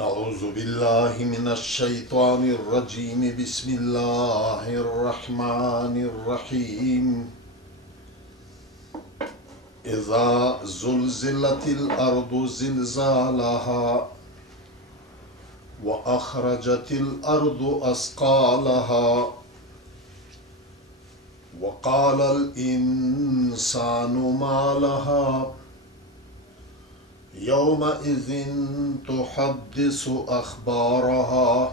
أعوذ بالله من الشيطان الرجيم بسم الله الرحمن الرحيم إذا زلزلت الأرض زلزالها وأخرجت الأرض أثقالها وقال الإنسان ما لها يومئذ تحدث أخبارها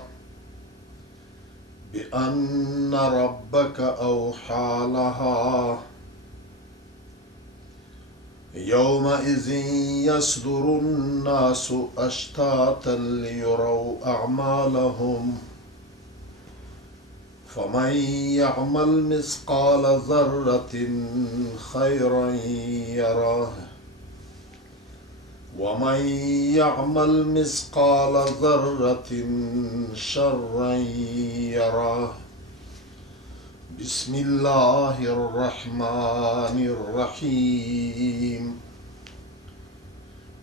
بأن ربك أوحى لها يومئذ يصدر الناس أشتاتا ليروا أعمالهم فمن يعمل مثقال ذرة خيرا يره ومن يعمل مثقال ذرة شرا يره بسم الله الرحمن الرحيم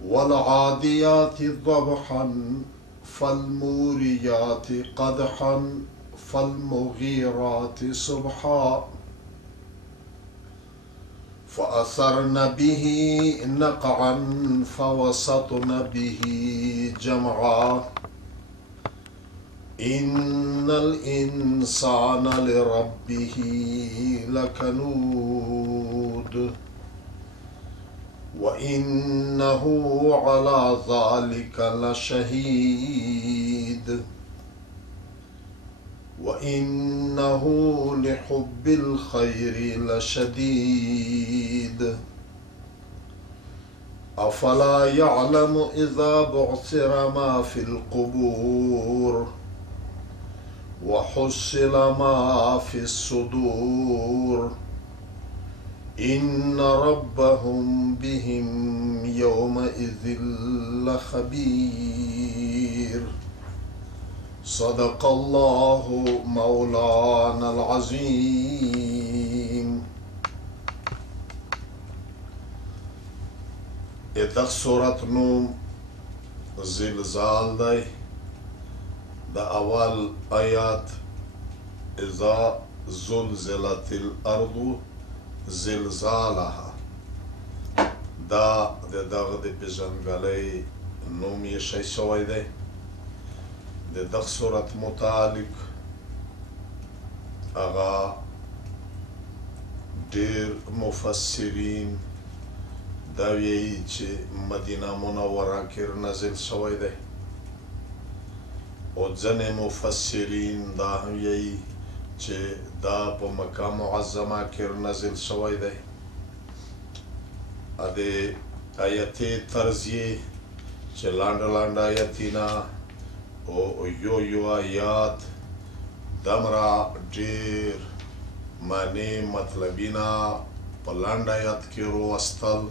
والعاديات ضبحا فالموريات قدحا فالمغيرات صبحا فأثرن به نقعا فوسطن به جمعا إن الإنسان لربه لكنود وإنه على ذلك لشهيد وإنه لحب الخير لشديد أفلا يعلم إذا بعثر ما في القبور وحصل ما في الصدور إن ربهم بهم يومئذ لخبير صدق الله مولانا العظيم. دغ سورت نوم زلزال دی. دا اول آیات اذا زلزلت الارض زلزالها دا دغه د پیژنګلۍ نوم یې شی شوی دی. د دغه صورت متعلق هغه ډېر مفسرین دا وایي چې مدینه منوره کې نازل شوی دی او ځینې مفسرین دا هم وایي چې دا په مکه معظمه کې نازل شوی دی. د آیتې طرز یې چې لنډ لنډ آیتونه او یو آیات دمرا ډېر معنی مطلبینا په لنډ آیات کې وروستل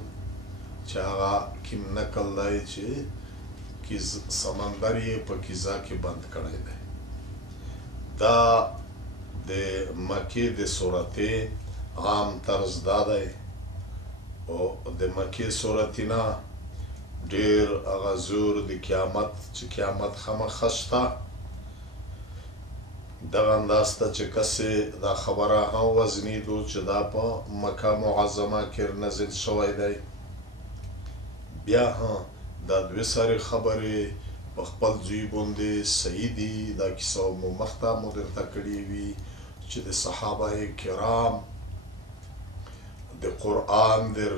چې هغه کوم نقل دی چې سمندر یې په کیزا کې بند کړی دی. دا د مکې د سورتې عام طرز دا دی او د مکې سورتینا ډېر هغه زور د قیامت چې قیامت خامخا شته دغه انداز ته چې کسې دا خبره هم وزنیدو چې دا په مکه معظمه کې نازل شوی دی. بیا هم دا دوې سرې خبرې په خپل ځای باندې صحیح دي. دا کیسه مو مخته مو درته کړې وي چې د صحابه کرام د قرآن در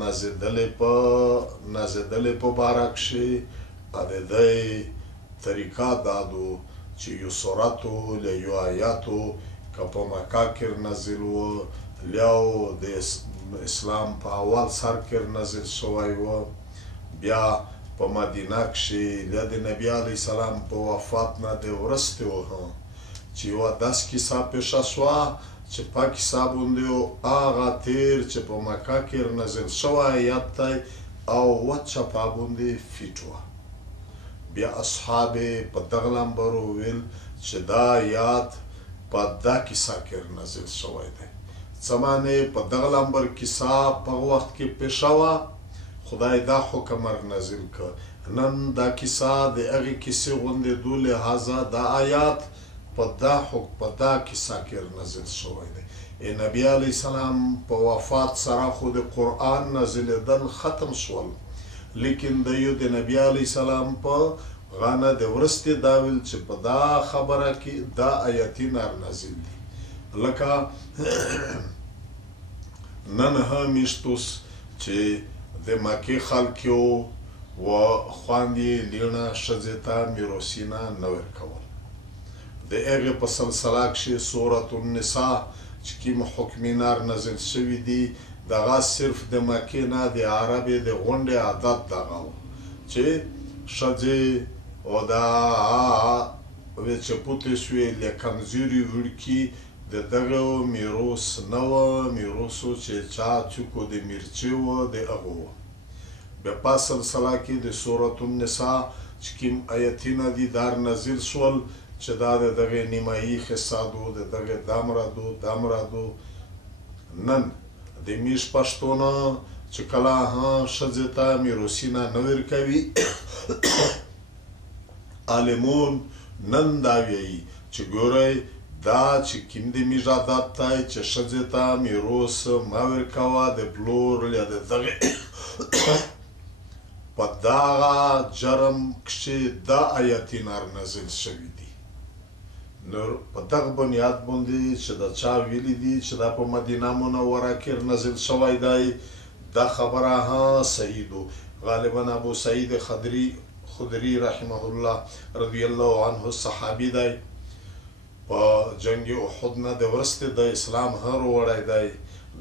نازدلې په باره کښې د دې طریقه دادو چې یو سورتو له یو آیاتو که په مکه کې نازل و لیاو د اسلام په اول سر کې نازل شوی و بیا په مدینه کښې له د نبي علیه السلام په وفات نه د وروستې و چې یوه داسې کیسه پیښه شوه چې په کیسه باندې هغه تیر چې په مکه کې نازل شوی آیات دی او وچه په باندې فیټ وه. بیا اصحاب په دغه لمبر وویل چې دا آیات په دا کیسه کې نازل شوی دی. څه معنی په دغه لمبر کیسه په وخت کې پیښه وه خدای دا حکم نازل کړ نن دا کیسه د هغې کیسې غوندې دو لحاظه دا آیات په دا کیسه کې نازل شوی دی. نبی علیه السلام په وفات سره خو د قرآن نازلېدل ختم شول، لیکن د یو د نبی علیه السلام په غاڼه د ورستې دا ویل چې په دا خبره کې دا آیتونه نازل دي. لکه نن هم میشتوس چې د مکې خلک یو و خواندې لیڼه ښځې ته میروثینه نه ورکول. د هغې په سلسله کښې سورة النساء چې کوم حکمینار نازل شوي دي دغه صرف د مکې نه د عربې د غونډې عادت دغه و چې ښځې او دا چې پوتې شوې له کمزوري وړکي د دغه میروث نه وه، میروث و چې چا چوکو د میرچې وه د هغه وه. بیا په سلسله کې د سورة النساء چې کوم آیتونه دي دا نازل شول چې دا د دغې نیمایي حصادو د دغې دا مرادو. نن د میش پښتونه چې کله ښځې ته میروثینه نه ورکوي عالمون نن دا وایي چې ګورئ دا چې کوم د میژ عادت دی چې ښځې ته میروث مه ورکوه د پلور یا د دغې په دغه جرم کښې دا آیتونه نازل شوي دي. نو په دغه بنیاد باندې چې دا چا ویلي دي چې دا په مدینه منوره کې نازل شوی دی دا خبره صحیح ده. غالبا ابو سعید خدری رحمه الله رضی الله عنه صحابي دی، په جنگ احد نه د وروسته د اسلام هر وړی دی.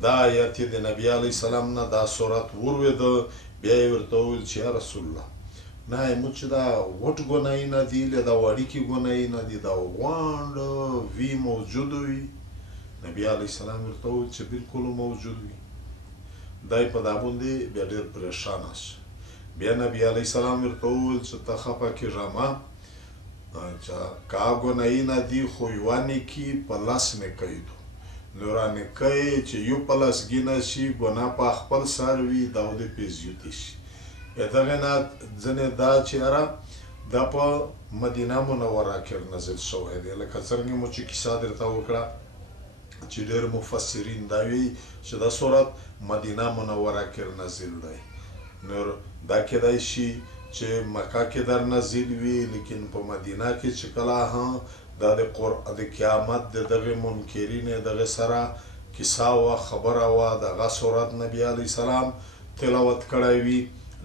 دا آیت د نبی علیه السلام نه دا صورت ورولوېده، بیا یې ورته وویل چې یا رسول الله نه موږ چې دا وټ ګنایونه دي له دا وړیکې ګنایونه دي دا غونډ وي موجود وي. نبی علیه السلام ورته وویل چې بالکل موجود وي. دی په دا باندې بیا ډېر پریشانه شو. بیا نبی علیه السلام ورته وویل چې ته خفه کېږه مه، چې که ګنایونه دي خو یوه نیکي په لس نیکۍ دو. نو را نیکۍ چې یو په لسګینه شي ګناه په خپل سر وي دا د پې زیاتې شي. دغې نه ځینې دا چې یاره دا په مدینه منوره کې نازل شوی دی. لکه څرنګه مو چې کیسه درته وکړه چې ډېر مفسرین دا وایي چې دا صورت مدینه منوره کې نازل دی. نو دا کیدای شي چې مکه کې در نازل وي، لیکن په مدینه کې چې کله دا د قیامت د دغې منکرینې دغې سره کیسه وه خبره وه دغه صورت نبی علیه السلام تلاوت کړی وي،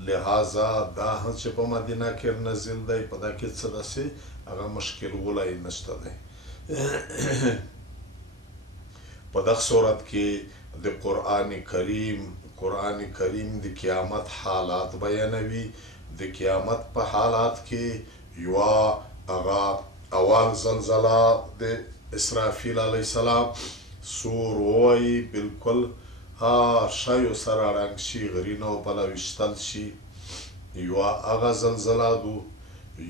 لہذا دا چې په مدینه کې نازل دی په دا کې څه داسې هغه مشکل ولی نشته دی. په دغه صورت کې د قرآن کریم د قیامت حالات بیانوي. د قیامت په حالات کې یوه هغه اول زلزله د اسرافیل علیه السلام سور ووایي بالکل شیو سره ړنګ شي، غرینه او بله ویشتل شي، یوه هغه زلزله دو.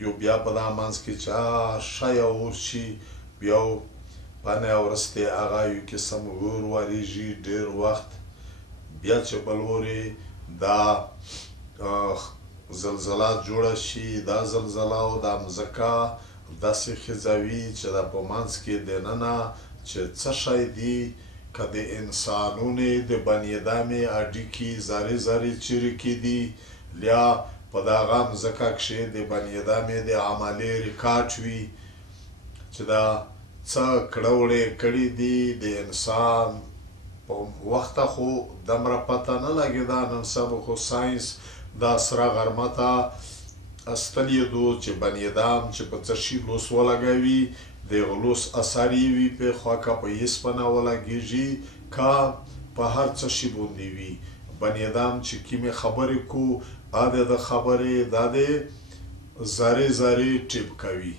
یو بیا په دا منځ کې چې شی اور شي، بیا پنې وروستې هغه یو قسم اور وریږي ډېر وخت، بیا چې بل ورې دا زلزله جوړه شي. دا زلزله او دا مځکه داسې خیزوي چې دا په منځ کې دننه چې څه شی دي که د انسانونې د بنیادمې اډیکې ذرې ذرې چیرې کې دي، یا په دغه مځکه کښې د بنیادمې د عملې ریکارډ وي چې دا څه کړه کړي دي د انسان په وخته خو دومره پته نه لګېده. نن سبا خو ساینس دا سره غرمه ته استلی دو چې بنیادم چې په څه شي لوس ولګوي د هغه لوس اثر یې وي پې خوا که په هېڅپنه ولګېږي که په هر څه شي باندې وي. بنیادم چې کومې خبرې کو د خبرې دا د ذرې ذرې ټیپ کوي.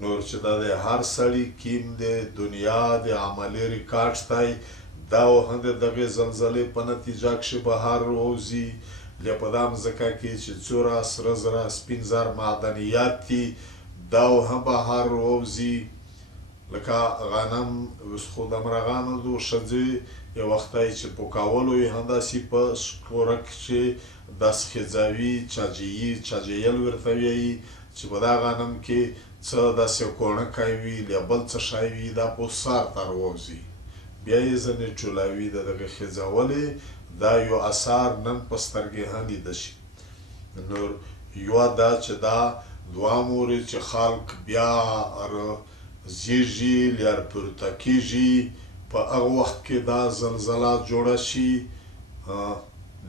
نور چې دا د هر سړي کیم د دنیا د عملي ریکارډ دی دا هم د دغې زلزلې په نتیجه کښې بهر راوځي. یا په دا مځکه کې چې څومره سره زره سپین زر معدنیات دي دا هم بهر راوځي. لکه غنم اوس خو د مرغانو د ښځې یو وختی چې پوکولو یې همداسې په شکوره کښې داسې خیځوي چاجیل ورته وایي چې په دا غنم کې څه داسې کوڼکی وي یا بل څه شی وي دا په سار ته راوځي بیا یې ځینې ټولوي د دغه خیځولې دا یو اثار نن په سترګې هم لیده شي نو یوه دا چې دا دوام ورې چې خلک بیا زیږي لار پورته کېږي په هغه وخت کې دا زلزله جوړه شي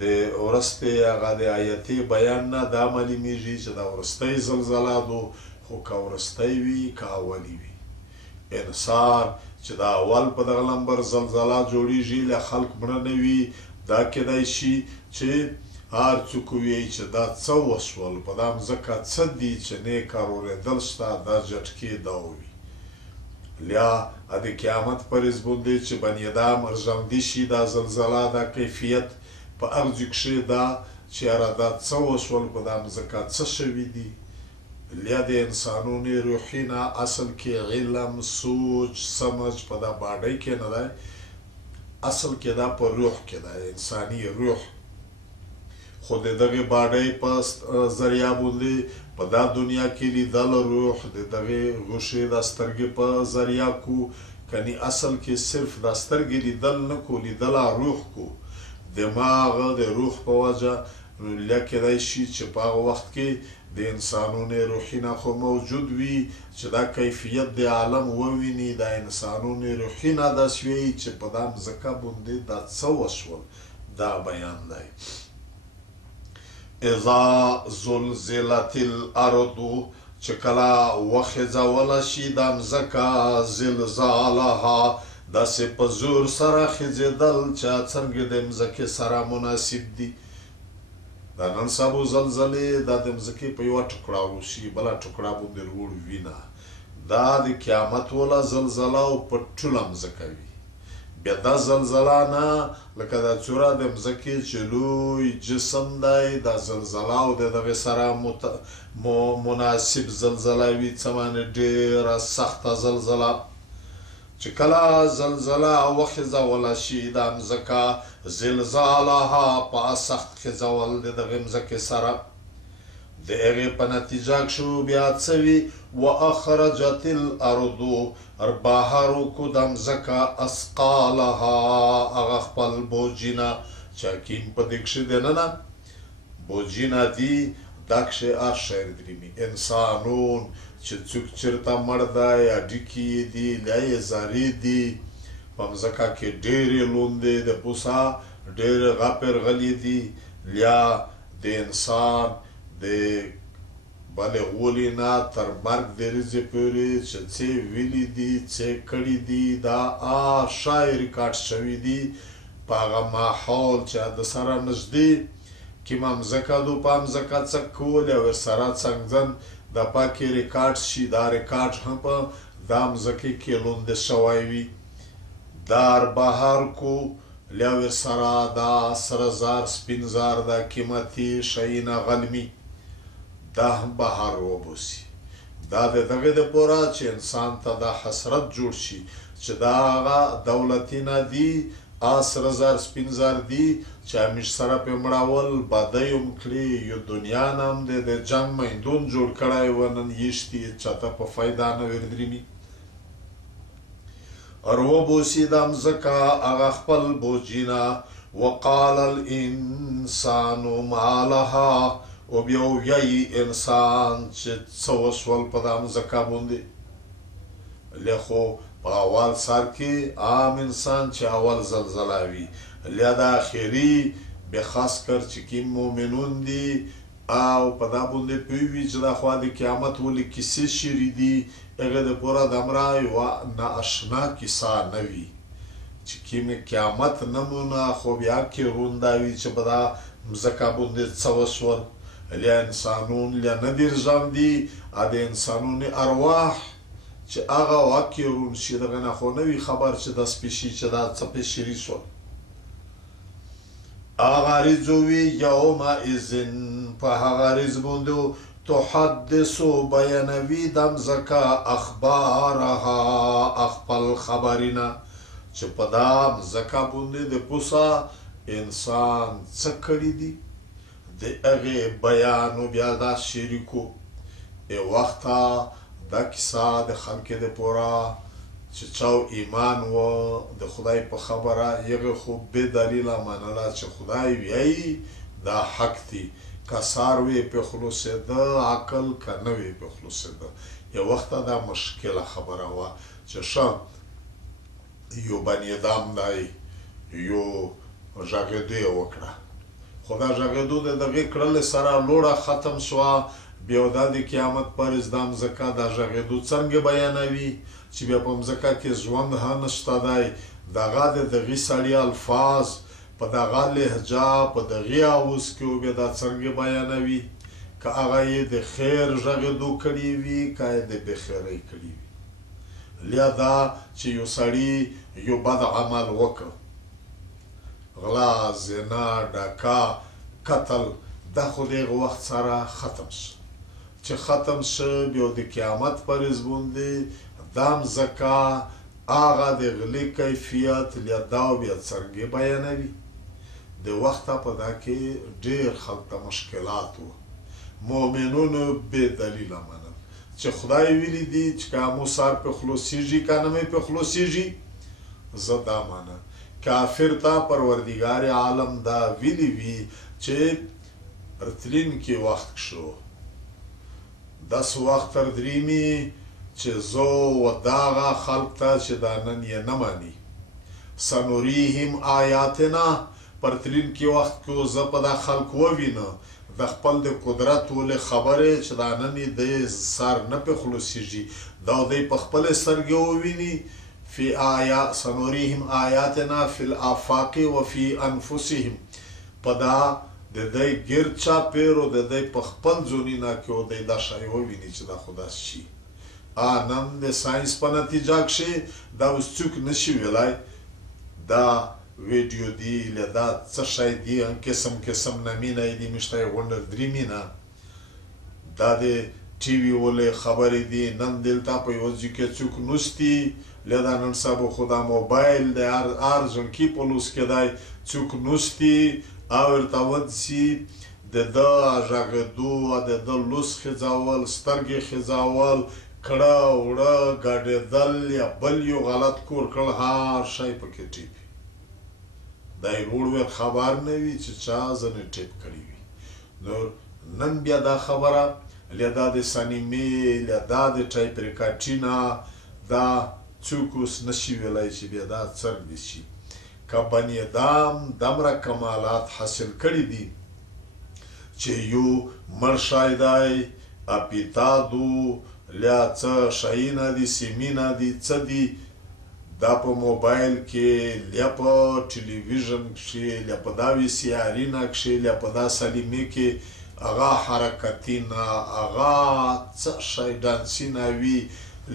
د وروستې هغه د آیتي بیان نه دا معلومیږي چې دا وروستی زلزله دو خو که وروستی وي که اولی وي انسان چې دا اول په دغه لمبر زلزله جوړیږي له خلک مړه نه وي دا کیدای شي چې هر څوک وایي چې دا څه وشول په دا مځکه څه دي چې نیک اورېدل شته دا جټکې دا وي لیا د قیامت پر ورځ باندې چې بني ادم ارژوندي شي دا زلزله دا کیفیت په هغه ځای کښې دا چې یاره دا څه وشول په دا مځکه څه شوي دي لیا د انسانونو روحي نه اصل کې علم سوچ سمج په دا باډۍ کې نه دی اصل کې دا په روح کې دی انساني روح خو د دغې باډۍ په ذریعه باندې په دا دنیا کې لیدل روح د دغې غوښې دا سترګې په ذریعه کو کني اصل کې صرف دا سترګې لیدل نه کو لیدله روح کو دماغ د روح په وجه لیا کیدای شي چې په هغه وخت کې د انسانونو روحي نه خو موجود وي چې دا کیفیت د عالم وویني دا انسانونو روحي نه داسې وي چې په دا مځکه باندې دا څه وشول دا بیان دی اذا زلزلت الارض چې کله وخځوله شي دا مځکه زلزالها داسې په زور سره خځېدل چې څرنګه د مځکې سره مناسب دي دا نن سبا زلزلې دا د مځکې په یوه ټوکړه وشي بله ټوکړه باندې روړ وینه دا د قیامت والا زلزله او په ټوله مځکه وي بیا دا زلزله نه لکه دا څوره د مځکې چې لوی جسم دی دا زلزله او د دغې سره مناسب زلزله وي څه معنې ډېره سخته زلزله چې کله زلزله وخځوله شي دا مځکه زلزالها په سخت خځول د دغې مځکې سره د هغې په نتیجه کښې بیا څه وي واخرجت الارض بهر وکړو دا مځکه اسقالها هغه خپل بوجونه چې حکیم په دې کښې دننه بوجونه دي دا کښې هر شی درېمي انسانون چې څوک چېرته مړ دی هډوکي یې دي یا یې زارې دي په مځکه کې ډېرې لوندې د پوسه ډېرې غاپر غلې دي یا د انسان د بلې غولې نه تر مرګ د ورځې پورې چې څه ویلي دي څه کړي دي دا هر شی ریکارډ شوي دي په هغه ماحول چې د سره نږدې کومه مځکه دو په مځکه څه کول یا ورسره څنګزن دا پاکې ریکارډ شي دا ریکارډ هم په دا مځکې کې لونده شوی وي دار بهر کو لیا ورسره دا سره زار سپین زار دا قیمتي شیونه غلمي دا هم بهر وبوسي دا د دغې دپاره چې انسان ته دا حسرت جوړ شي چې دا هغه دولتونه دي سره زار سپین زار دي چې همیش سره پې مړول بدۍ هم کړي یو دنیا نه هم دی د جنګ میدون جوړ کړی و نن یشتي چاته په فایده نه وردرېمي وبوسي دا مځکه هغه خپل بوجونه وقال الانسان ما لها او بیا ویایي انسان چې څه وشول په دا مځکه باندې لیا خو په اول سر کې عام انسان چې اول زلزله وي لیا د آخري بیا خاص کر چې کوم مؤمنون دي او په دا باندې پوهېږي چې دا خوا د قیامت ولې کیسې شوي دي هغې دپاره دومره یوه نااشنا کیسه نه وي چې کوم قیامت نمونه خو بیا کې رونده وي چې په دا مځکه باندې څه وشول لیا انسانون لیا نه دي رژاندي د انسانونو ارواح چې هغه واقع رون شي دغه نه خو نه وي خبر چې دا سپې شي چې دا څه پې شري شول هغه ورځ وي یومئذ په هغه ورځ باندې تحدث بیانوي د مځکه اخبارها خپل خبرونه چې په دا مځکه باندې د پوسا انسان څه کړي دي د هغې بیانو بیا دا شریکو وخته دا کیسه د خلکو د پوره چې چاو ایمان و د خدای په خبره یغه خو به دلیل منله چې خدای وی دا حق دی کسار وی په خلوصده عقل کنه وی په خلوصده یو وخت دا مشکله خبره وا چې شام یو بنی ادم دی یو ژغېدو وکړه خدا ژغېدو د دغه کړل سره لوړه ختم شو بیا د قیامت پر ازدام زکا دا ژغېدو څنګه بیانوي چې بیا په مځکه کې ژوند ها نشته دی دغه د دغه سړي الفاظ په دغه لهجه په دغه اوس کې بیا دا څنګه بیانوي که هغه یې د خیر ژغېدو کړي وي که یې د بخیرۍ کړي وي لیا دا چې یو سړي یو بد عمل وکړ غلا زنا ډاکا قتل دا خو دغه وخت سره ختم شو چې ختم شو بیا د قیامت پر باندې دام زکا آغا د غلی کیفیت لیداو بیا څرنګه بیانوي د وخت په دا کې ډیر خلک ته مشکلات وو مؤمنونو به دلیل منل چې خدای ویلي دي چې کوم سار په خلاصيږي کنه مې په خلاصيږي زدا معنا کافر ته پروردگار عالم دا ویلي وی چې رتلین کې وخت شو 10 وخت تر دریمي چې زو وداغه خلق ته چې دا نن یې نه مانی سنوریهم آیاتنا پرتلین کې وخت کې زه په دا خلق ووینه د خپل د قدرت ولې خبره چې دا نن د سر نه په خلاصيږي دا د په خپل سرګي وویني فی آیات سنوریهم آیاتنا فی الافاق وفي انفسهم پدا د دې ګرچا پیرو د دې په خپل ځونینا کې او د دا شای وویني چې دا خدا شي نن د ساينس په نتیجه کې دا اوس څوک نشي ویلای دا ویډیو دی لدا څه شای دی قسم نمینه دی مشته وندر دریمینا دا د ټي وي ولې خبرې دی نن دلته په یو ځکه څوک نوستي لدا نن سبا خدا موبایل د ارجن کی پولوس کې دای څوک نوستي او ارتاودسي د دا ژغدو د لوس خزاول سترګې خزاول کړه وړه ګاډېدل یا بل یو غلط کور کړل هر شی پکې ټیپي دا یې وړ خبر نه وي چې چا ځنې ټیپ کړی وي نو نن بیا دا خبره لیدا د سانیمې لیدا د ټایپ ریکارډینا دا څوک اوس نشي ویلی چې بیا دا څرګ شي که بني ادم دمره کمالات حاصل کړي دي چې یو مړ شی دی اپیتادو لیا څه شایونه دي سیمینه دي څه دي دا په موبایل کې لیا په ټلویزیون کې لیا په دا وی سی آرینا کې لیا په دا سلیمې کې هغه حرکتینا هغه څه شی دانسینا وی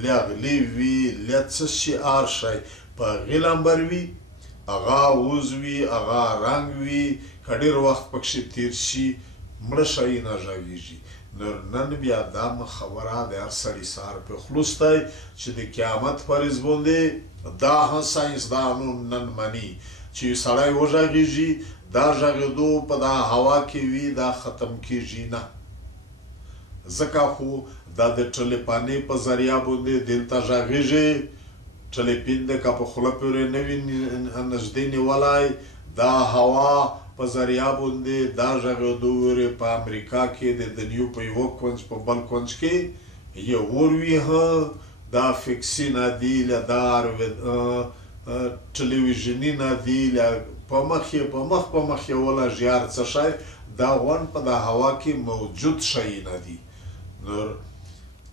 لیا غلی وی لیا څه شعار شی په غلمبر وی هغه وزوي هغه رنگ وی کډیر وخت پکې تیر شي مړ شي نه ژويږي نن بیا دا خبره د هر سړي سار په خلوص دی چې د قیامت پرز باندې دا ساينس دانو نن مني چې سړی وژغېږي دا ژغېدو په دا هوا کې وي دا ختم کېږي نه ځکه خو دا د ټلیپانې په ذریعه باندې دلته ژغېږي ټلیپین د که په خوله پورې نه وي نږدې نیولی دا هوا په ذریعه باندې دا ژغېدو په امریکا کې د دنیو په یوه کونج په بل کونج کې یو وروي دا فکسینه دي له دا ټلویزیونونه دي په مخ یې وله ژیار څه شی دا غون په دا هوا کې موجود شیونه دي نو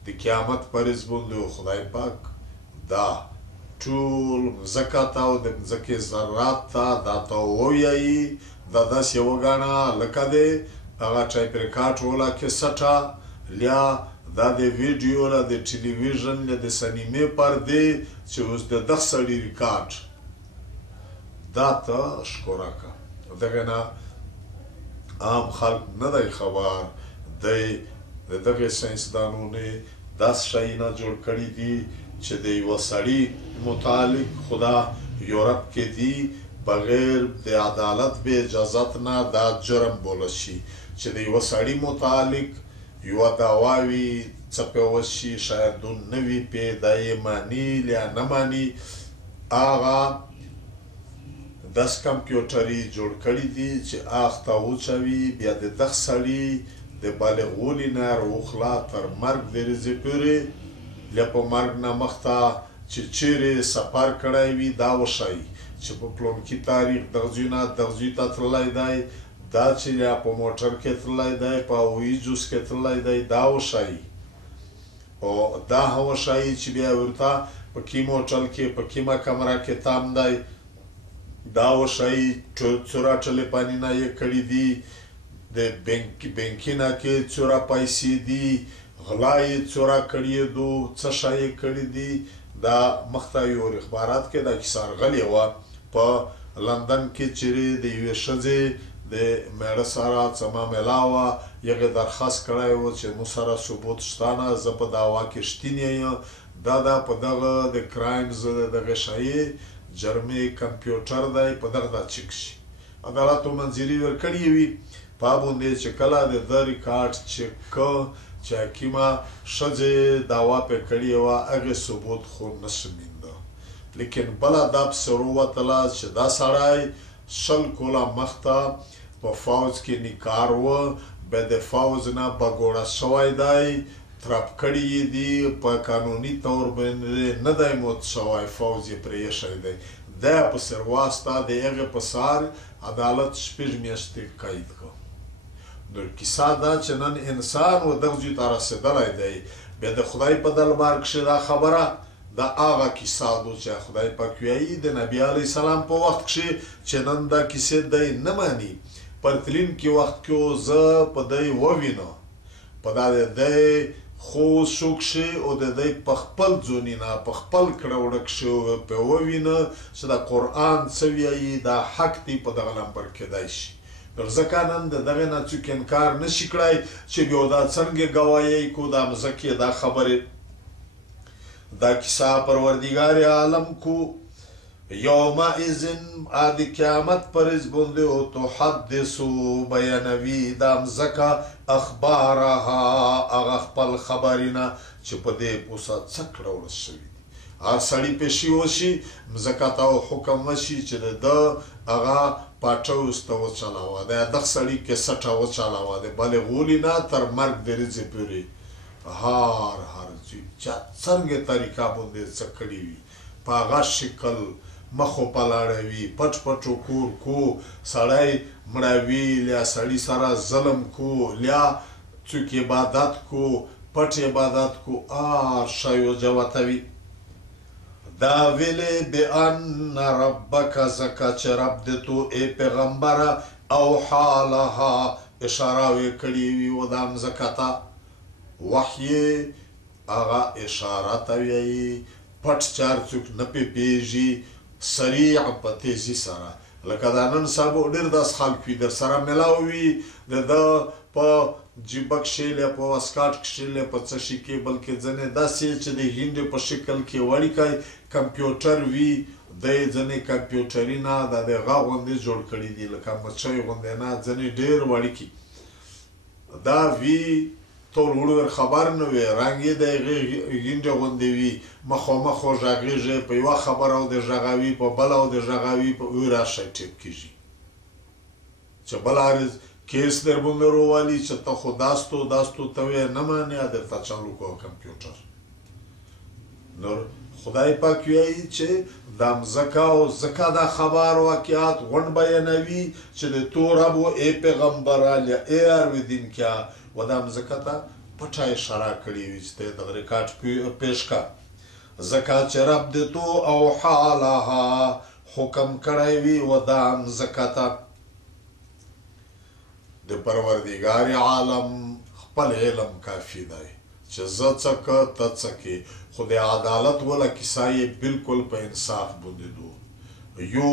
د قیامت پرز باندې خدای پاک دا ټول مځکه ته او د مځکې ذرات ته دا ته ووایي دا داسې وګڼه لکه د هغه ټایپ ریکارډ وله کیسټه لیا دا د ویډیو له د ټلویزیون له د سینمې پردې چې اوس د دغه سړي ریکارډ دا ته ښکاره که دغه نه عام خلک نه دی خبر دی د دغې ساینسدانونو داسې شیونه جوړ کړي دي چې د یوه سړي متعلق خدا یورپ کې دي بغیر د عدالت به اجازت نه دا جرم بوله شي چې د یوه سړي متعلق یوه دعوا وي څه پې وشي شاید دون نه وي پې دا یې ماني یا نه ماني هغه داس کمپیوټري جوړ کړي دي چې هغه ته وچوي بیا د دغه سړي د بالغولي نه روخلا تر مرګ د ورځې پورې یا په مرګ نه مخته چې چیرې سفر کړی وي دا وښایي چې په پلونکي تاریخ دغه ځای نه دغه ځای ته تللی دی دا چې یا په موټر کې تللی دی په هوایي جوس کې تللی دی دا وښایي او دا هم وښایي چې بیا ورته په کوم هوټل کې په کومه کمره کې تام دی دا وښایي څومره ټلیفونونه یې کړي دي د بانکي نه کې څومره پیسې دي غلا یې څومره کړي دي څه شی یې کړي دي دا مخته یو اخبارات کې دا کیسه راغلې وه په لندن کې چیرې د یوې ښځې د میړه سره څه معامله وه هغې درخواست کړی و چې موږ سره ثبوت شته نه زه په دعوا کې شتینی یم دا په دغه د کرایمز دغه شی جرمې کمپیوټر دی په دغه دا چک شي عدالتو منظري ورکړې وي په باندې چې کله د ده ریکارډ چک که چې حکیمه ښځې دعوا پرې کړې وه هغې ثبوت خو نشي مینده لیکن بله دا پسې ووتله چې دا سړی 20 کاله مخته په فوج کې نیکار و بیا د فوج نه بګوړه شوی دی ترپ کړي یې دي په قانوني طور باندې نه دی موت شوی فوج یې پرې ایښی دی دا یې پسې واسطه د هغې په سر عدالت 6 میاشتې قید کړ نو کیسه دا چې نن انسان و دغه ځای ته رسېدلی دی بیا د خدای په دربار کښې دا خبره دا هغه کیسه ده چې خدای پاک وایي د نبي علیه السلام په وخت کښې چې نن دا کیسې دی نه ماني په راتلونکي وخت کې زه په دی ووینم په دا د دی خو شو کښې او د دی په خپل ځوني نه په خپل کړه کښې په ووینه چې دا قرآن څه وایي دا حق دی په دغه نمبر کېدای شي ځکه نن د دغې نه څوک انکار نشي کړی چې بیا دا څنګه ګواهی کو دا مځکې دا خبرې دا کیسه پروردګار عالم کو یومئذ د قیامت پر ورځ باندې او تحدثو بیانوي دا مځکه اخبارها هغه خپل خبرونه چې په دې پوسه څه کړول شوي دي هر سړي پیشي وشي مځکه ته حکم وشي چې د ده هغه پاټه وسته وچلاوه د دغه سړي کیسټه وچلاوه د بالغولي نه تر مرګ د ورځې پورې هر ځای چا څرنګه طریقه باندې څه کړي وي په هغه شکل مخو پلاړوي پټ پټو کور کو سړی مړوي لیا سړي سره ظلم کو لیا څوک عبادت کو پټ عبادت کو شی وجوتوي دا ویلې بأن ربک زکه چې رب د تو ای پیغمبره اوحی لها اشاره یې کړې وي و دا مځکه ته وحی هغه اشاره ته وایي پټ چار څوک نه پېژي سریع په تیزي سره لکه دا نن سبا ډېر داسې خلک وي در سره میلاو وي د ده په جیبه کښې لیا په واسکاټ کښې لیا په څه شي کې بلکې ځینې داسې چې د هندې په شکل کې وړیکی کمپیوټر وي دی ځینې کمپیوټري نه دا د هغه غوندې جوړ کړي دي لکه مچۍ غوندې نه ځینې ډېر وړیکي دا وي ټول وړو خبر نه وي رنګ یې د هغې هندې غوندې وي مخامخ غږېږي په یوه خبره او د غږوي په بله او د غږوي په وی راشی ټیپ کېږي چې بله کیس در باندې رووالي چې ته خو داستو ته وی نه مانې درته چالو کوه کمپیوټر نو خدای پاک وایي چې دا مځکه او ځکه دا خبر واقعات غونډ بیانوي چې د تو رب و ای پیغمبره له ای ارویدونکیا و دا مځکه ته پټه اشاره کړې وي چې ته یې دغه ریکارډ پیش کړه ځکه چې رب د تو اوحی لها حکم کړی وي و دا مځکه ته د پروردګار عالم خپل علم کافي دی چې زه څه که ته څه کې خو د عدالت وله کیسه یې بلکل په انصاف باندې دو یو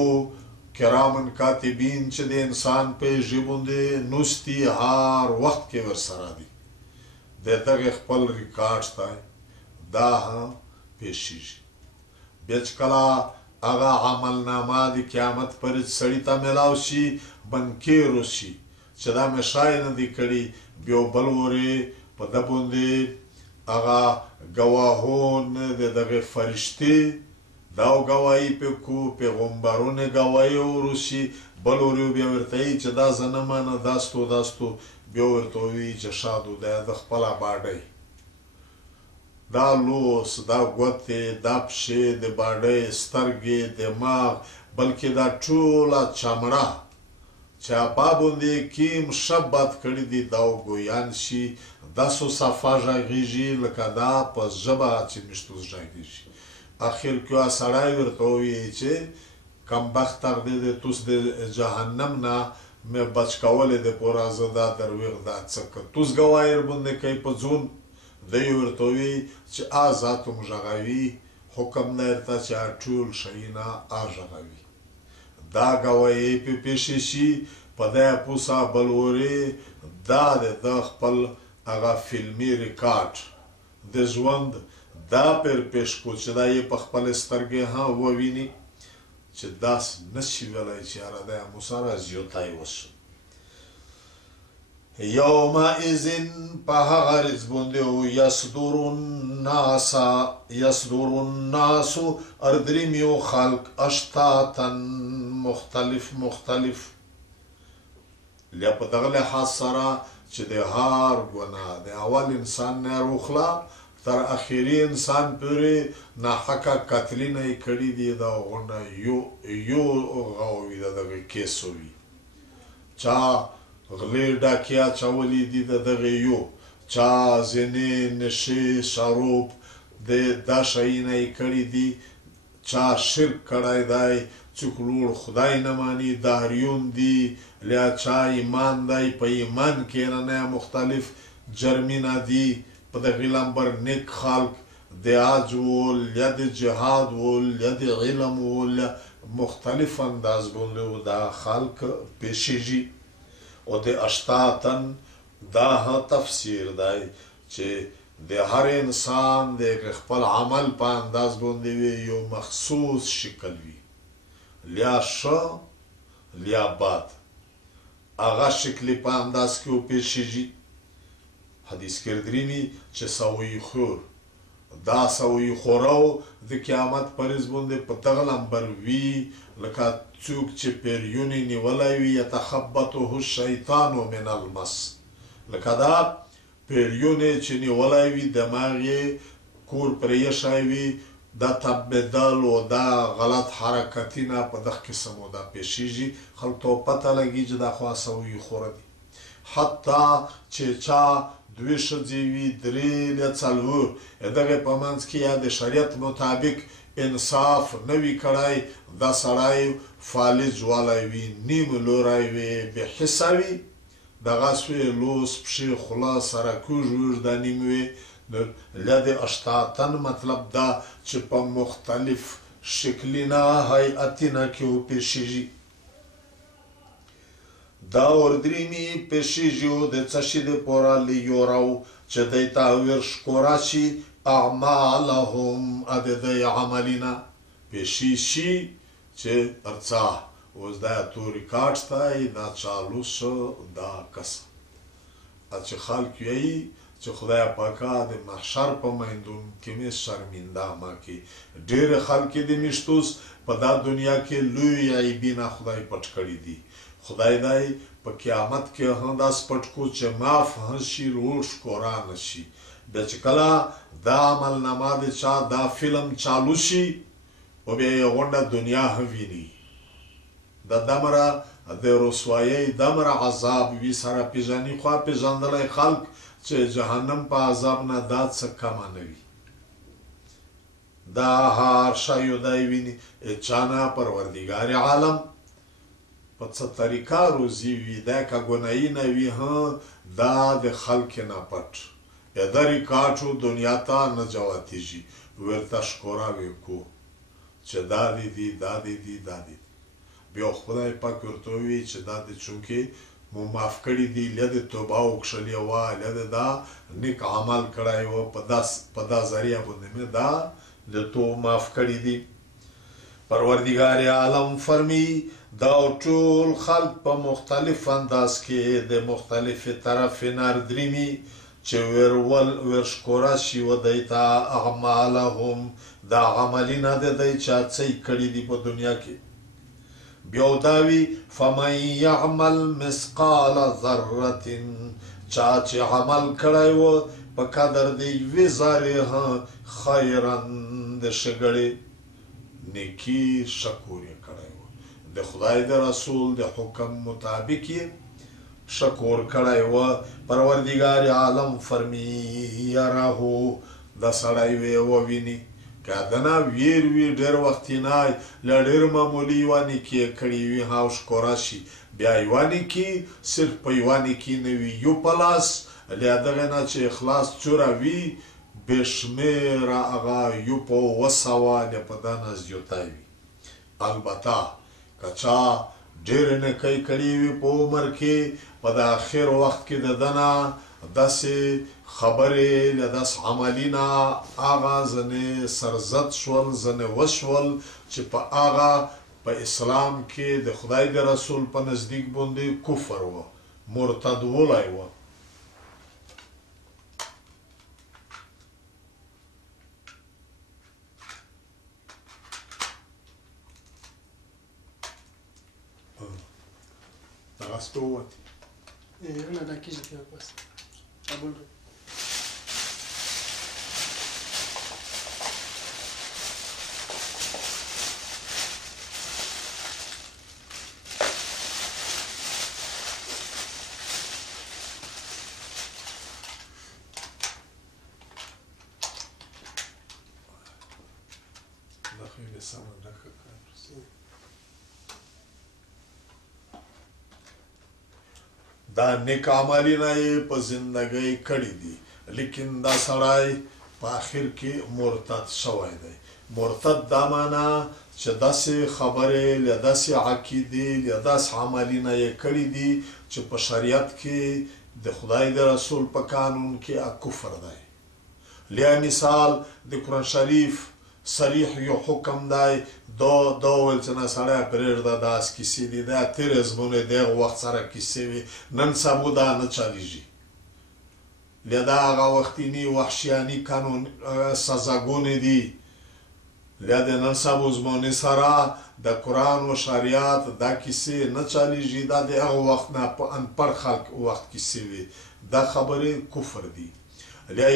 کرامن کاتبین چې د انسان په ژبه باندې نوستي هر وخت کې ورسره دي د دغه خپل ریکارډ دی دا هم پیښیږي. بیا چې کله هغه عملنامه د قیامت پر سړي ته میلاو شي بنکیر وشي چې دا مې شای نه دی کړي بیا بل ورې په ده باندې هغه ګواهون د دغه فرشتې دا ګواهي پې کو پیغمبرونه ګواهي وروشي بل ورې بیا ورته وایي چې دا زه نه منه دا ستو بیا ورته وایي چې شادو دی د خپله باډۍ دا لوس دا ګوتې دا پښې د باډۍ سترګې دماغ بلکې دا ټوله چمړه چې په باندې کیم ښه بد کړي دي دا وګویان شي داسې صفا غږېږي لکه دا په ژبه چې مشتوس غږېږي. اخر کې سړی ورته ووایي چې کمبخته دی د توس د جهنم نه مې بچ کولی دی پوره زه دا درویغ دا څه که توس ګوایر باندې کوي په ځون دی ورته ووایي چې ذاتم غږوي حکم نه درته چې ټول شیونه غږوي دا ګواهي پې پیښې شي په دی پوسه بل ورې دا د ده خپل هغه فلمي ریکارډ د ژوند دا پر پیش کو چې دا یې په خپلې سترګې هم وویني چې داس نشي ویلی چې یاره دی مو سره زیوتی وشو. یومئذ په هغه ورځ باندې یصدر الناس اردریم یو خلق اشتاتا مختلف لیا په دغه لحاظ سره چې د هر ګناه د اول انسان نه روخلا تر اخیری انسان پورې ناحقه قتلونه یې کړي دي دا غونډه یو غاوي د دغه کیسو وي چا غلې ډاکې اچولي دي د دغه یو چا ځینې نشې شروب د دا شیونه یې کړي دي چا شرک کړی دی څوک لوړ خدای نه ماني داریون دي لیا چا ایمان دی په ایمان کې نه مختلف جرمونه دي په دغه لمبر نیک خلق د حج ول یا د جهاد ول یا د علم ول مختلف انداز باندې دا خلق پیښیږي او د اشتاتن دا تفسیر دی چې د هر انسان د خپل عمل په انداز باندې یو مخصوص شکل وي لیا ښه لیا بد هغه شکل په انداز کې وپیښیږي. حدیث کې درېمي چې سوی خور دا سوی خورو د قیامت په ورځ باندې په دغه لمبر وي لکه څوک چې پیریونې نیولی وي یتخبطه الشیطان من المس لکه دا پیریونې چې نیولی وي دماغ یې کور پرې ایښی وي دا تبدل او دا غلط حرکتونه په دغه قسم دا پیښیږي خلکو ته پته لګي چې دا خو سوی خوره دي حتی چې چا دوی ښځې وي درې یا څلور دغه په منځ کې یا د شریعت مطابق انصاف نه وي کړی دا سړی فالج والی وي نیم لوری وي بې حسه وي دغسې وي لوس پښې خوله سره کوږ اوږده نیم وي لیا د اشتاتن مطلب دا چې په مختلف شکلونه هیئتونه کې وپېښېږي. دا وردرېمي پیښیږي د څه شي دپاره لیورو چې دوی ته ورښکاره شي اعمالهم د دوی عملونه پیښې شي چې ارڅه اوس دا تو ریکارډ دی دا چالو شو دا کسه چې خلک وایي چې خدای پاکه د محشر په میندون کې مې شرمنده ما کې ډېر خلک د میشتوس په دا دنیا کې لوی عیبونه خدای پټ کړي دي خدای دی په قیامت کې هم داس پټ کو چې معاف هم شي روړ ښکاره نه شي بیا چې کله دا عملنامه د چا دا فلم چالو شي او بیا یې غونډه دنیا هم ویني د دمره د رسوایۍ دمره عذاب وي سره پېژني خوا پېژندلی خلک چې جهنم په عذاب نه دا څه کمه نه وي دا هر شی دی ویني چا نه پروردګار عالم په څه طریقه روزي وي دا که ګناهي نه وي دا د خلک نه پټ دا ریکارډ دنیا ته نه جواتېږي ورته ښکاره وکړو چې دا دې دي دا دې دي دا دې بیا خدای پاک ورته ووایي چې دا د چونکې مو معاف کړي دي لیا د توبه وکښلې وه لیا د دا نیک عمل کړی وه په دا ذریعه باندې مې دا د تو معاف کړي دي پروردگار عالم فرمی دا ټول خلق په مختلف انداز کې د مختلف طرف ناردرینی چې ورشکوره شي و دی ته اعمالهم دا عملونه د دی چا څه کړي دي په دنیا کې بیا داوی فمن یعمل مثقال ذره چا چې عمل کړی و په قدر د یوې ذرې خیرا د ښګړې نیکی شکور یې کړی و د خدای د رسول د حکم مطابق یې شکور کړی و پروردگار عالم فرمی یراهو دا سړی وی وویني که دنه ویر وی ډېر وختي نه له ډېر معمولي یوه نیکي یې کړې وي او ښکوره شي بیا یوه نیکي صرف په یوه نیکي نه وي یو په لاس له دغې نه چې اخلاص څوره وي بې شمېره هغه یو په 200 په دا نه زیاتی وي البته که چا ډېرې نیکۍ کړې وي په عمر کې په د اخر وخت کې د ده نه داسې خبرې له داسې عملونه هغه ځنې سرزد شول ځنې وشول چې په هغه په اسلام کې د خدای د رسول په نزدیک باندې کفر و مرتد ولی و دغه سپه ووتې نه دا کېږي بیا بس ابل دا خیلی سمه ډکه کړه دا نیک عملونه یې په زندګۍ کړي دي لیکن دا سړی په آخر کې مرتد شوی دی مرتد دا معنا چې داسې خبرې له داسې عقیدې له داسې عملونه یې کړي دي چې په شریعت کې د خدای د رسول په قانون کې کفر دی لیا مثال د قرآن شریف صریح یو حکم دی دا ویل چې نه سړی پرېږده داسې کیسې دي دا تېرې زمونې د هغه وخت سره کیسې وي نن سبا دا نه چلیږي لیا دا هغه وختینی وحشیاني قانون سزاګونې دي لیا د نن سبا زمانې سره د قرآن و شریعت دا کیسې نه چلیږي دا د هغه وخت نه په انپړ خلک وخت کیسې وي دا خبرې کفر دي لیا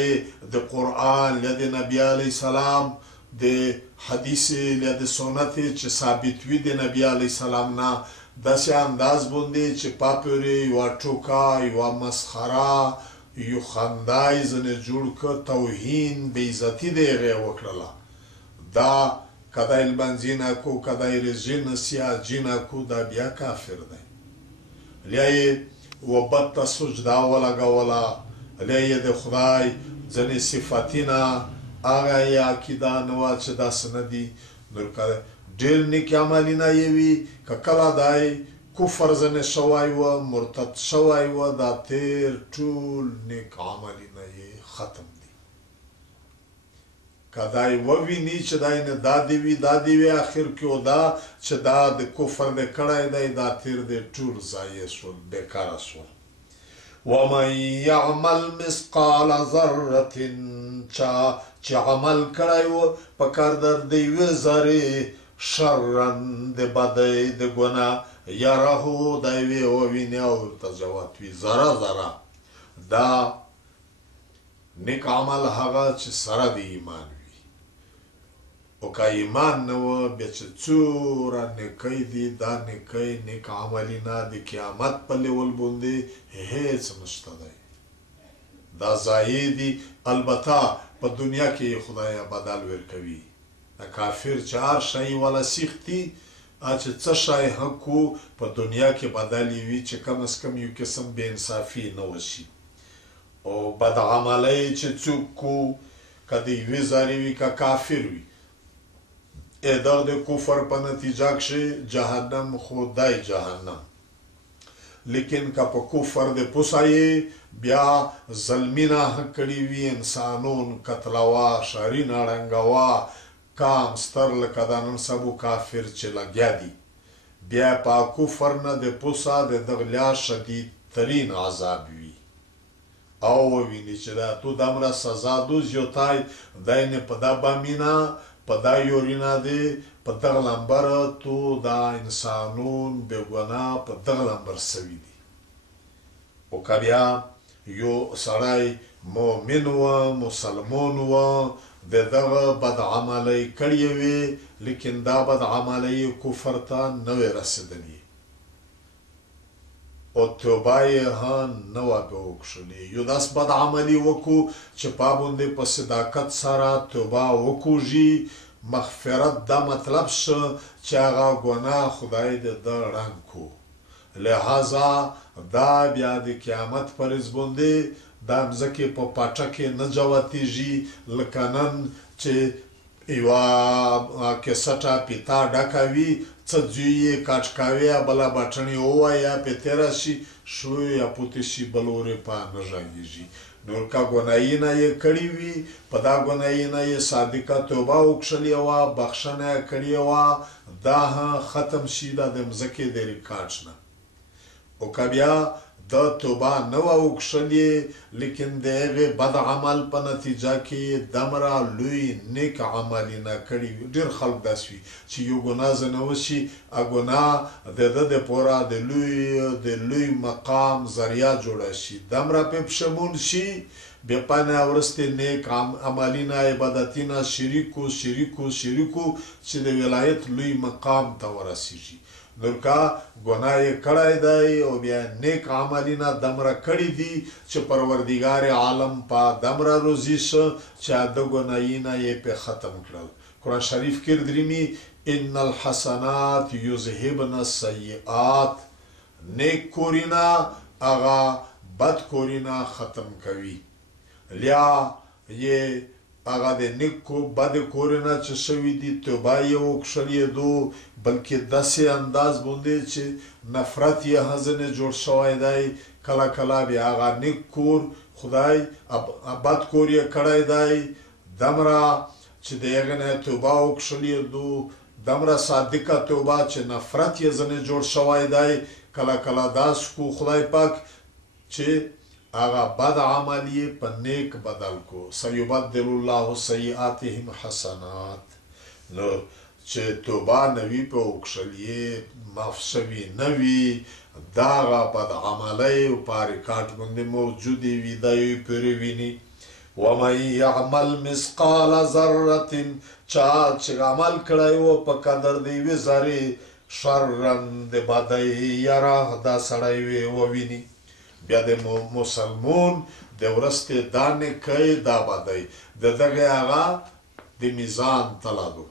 د قرآن لیا د نبي علیه السلام د حدیث یا د سنت چې ثابت وي د نبی علیه السلام نه داسې انداز باندې چې پاپورې یوه ټوکه یوه مسخره یو خندا یې ځنې جوړ کړ توهین بېعزتي د هغې وکړله دا که دی لمانځي نه کو که دی روژې نسیاجي نه کو دا بیا کافر دی لیا یې و بد ته سجده ولګوله لیا یې د خدای ځینې صفتونه هغه یې عقیده نه وه چې داسې نه دي نور که ډېر نیک عملونه یې وي که کله دی کفر ځنې شوی وه مرتد شوی وه دا تېر ټول نیک عملونه یې ختم دي که دی وویني چې دی نه دا دې وي دا دې وي اخر کې و دا چې دا د کفر دی کړی دی دا تېر دی ټول ضایع شول بېکاره شول ومن یعمل مثقال ذره چا چې عمل کړی و په کردر د یوې ذرې شرا د بدۍ د ګناه یرهو دی وی وویني او ورته جواب وي ذره ذره دا نیک عمل هغه چې سره د ایمان وي او که ایمان نه و بیا چې څومره نیکۍ دي دا نیکۍ نیک عملونه د قیامت په لیول باندې هیڅ نشته دی دا ضایع دي البته په دنیا کې خدای بدل ورکوي د کافر چې هر شی والا سیخ دي چې څه شی حقو په دنیا کې بدل وي چې کم از کم یو قسم بې انصافي نه وشي او بد عملی چې څوک کو که د یوې ذرې وي که کافر وي دغه د کفر په نتیجه کښې جهنم خو دی جهنم لیکن که په کفر د پوسایې بیا ظلمینه کړي وي انسانون قتلوا شهري نړنګوا کام ستر لکه دا نن سبو کافر چې لګیا دي بیا په کفر نه د پوسا د دغلیا شدید ترین عذاب وي او ویني چې دا تو دمره سزا دوز یو تای دای نه په دا بامینا په دا یورینا دی په دغه لمبر تو دا انسانون بېګناه په دغه لمبر سوي دي او که بیا یو سړی مؤمن و مسلمان و د دغه بدعملۍ کړې وي لیکن دا بدعملۍ کفر ته نه وې رسېدلې او توبه یې هم نه وه پې وکښلې یو داس بدعملي وکړو چې پا باندې په صداقت سره توبه وکوږي مغفرت دا مطلب شو چې هغه ګناه خدای د ده ړنګ کو لہذا دا بیا د قیامت پر ورځ باندې دا مځکې په پاټه کې نه جوتېږي لکه نن چې یوه کیسټه پیتا ډکه وي څه زوی یې کاچکاوې بله بټنې ووایه یا پې تېره شي شو یا پوتې شي بل ورې په نه غږېږي نور که ګناهونه یې کړي وي په دا ګناهونه یې صادقه توبه وکښلې وه بخښنه یې کړې وه دا هم ختم شي دا د مځکې د ریکارډ نه او که بیا دا توبه نه وه وکښلې لیکن د هغې بد عمل په نتیجه کې دمره لوی نیک عملونه کړي وي ډېر خلک داسې وي چې یو ګناه ځنه وشي ګناه د ده دپاره د لوی مقام ذریعه جوړه شي دمره پې پښیمون شي بیا پانه وروسته نیک عملونه عبادتونه شریکو چې د ولایت لوی مقام ته ورسیږي نور که ګناه یې کړی دی او بیا نیک عملونه دمره کړي دي چې پروردګار عالم په دمره روزي شه چې د ګناهونه یې پې ختم کړل قرآن شریف کې درېمي ان الحسنات یذهبن السیئات نیک کورونه هغه بد کورونه ختم کوي لیا یې هغه د نیکو بد کورونه چې شوي دي توبه یې وکښلېدو بلکې داسې انداز باندې چې نفرت یې ځنې جوړ شوی دی کله کله بیا هغه نیک کور خدای بد کور یې کړی دی دمره چې د هغې نه توبه وکښلېدو دمره صادقه توبه چې نفرت یې ځنې جوړ شوی دی کله کله داسې کو خدای پاک چې هغه بد عمل یې په نیک بدل کو سیبدل الله سیئاتهم حسنات نو چې توبه نه وي په وکښل معاف شوي نه وي دا هغه بد عملی په ریکارډ باندې موجودې وي دا یې پرې ویني ومن یعمل مثقال ذرة چا چې عمل کړی و په قدر د یوې ذرې شرن د بدۍ یره دا سړی وویني بیا د مسلمون د ورستې دا نیکۍ دا بدۍ د دغې هغه د میزان تلادو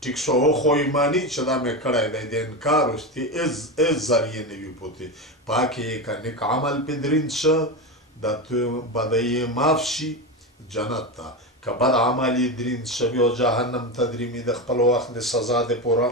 ټیک شو خو ایمانی چې دا مې کړی دی د انکار وروستې هېڅ ذریعې نه وي پوتې په هغې یې که نیک عمل پې دریند شه دا بدۍ یې معاف شي جنت ته که بد عمل یې دریند شوي او جهنم ته دریمي د خپل وخت د سزا دپاره